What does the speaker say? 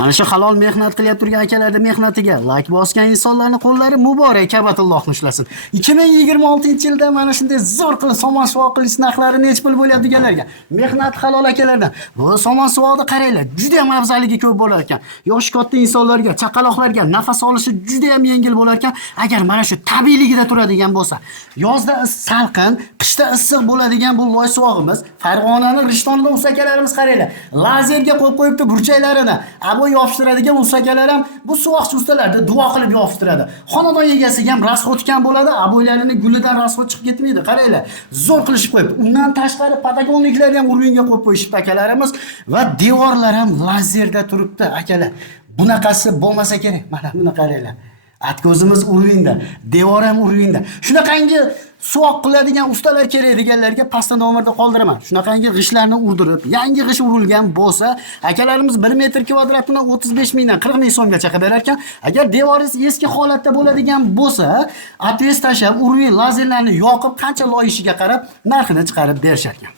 Mana shu halol mehnat qilyap turgan akalarda mehnatiga like bosgan insonlarning qo'llari muborak, kabatullohni ushlasin. 2026-yilda mana shunday zo'r qilib somon suvoq qilish narxlari nech pul bo'lyapti deganlarga. Mehnat halol akalardan. Bu somon suvoqni qaranglar, juda ham afzalligi ko'p bo'lar ekan. Yosh katta insonlarga, chaqaloqlarga nafas olishi juda ham yengil bo'lar ekan, agar mana shu tabiiyligida turadigan bo'lsa. Yozda salqin, qishda issiq bo'ladigan bu loy suvog'imiz, Farg'onaning Rishtonida usakalarimiz qaranglar. Lazerga qo'yib qo'yibdi burchaklarini. Yopishtiradigan usakalar ham bu suvoqchi ustalarda duo qilib yopishtiradi. Xonadon egasiga ham rasxod kam bo'ladi, aboylarini gulidan rasxod chiqib ketmaydi. Qaranglar, zo'r qilishib qo'yibdi. Undan tashqari patagonliklarni ham urvinga qo'yib qo'yishibdi akalarimiz va devorlar ham lazerda turibdi akalar. Bunaqasi bo'lmasa kerak. Mana buni qaranglar. Atkozimiz urvinda, devor ham urvinda. Shunaqangi suvoq qiladigan ustalar kerak deganlarga pastda nomerda qoldiraman. Shunaqangi g'ishlarni urdirib, yangi g'ish urilgan bo'lsa, akalarimiz 1 metr kvadratini 35 mingdan 40 ming so'mgacha qidirar ekan. Agar devoringiz eski holatda bo'ladigan bo'lsa, atves tashab, urvin lazerlarni yoqib, qancha loyishiga qarab narxini chiqarib berishar ekan.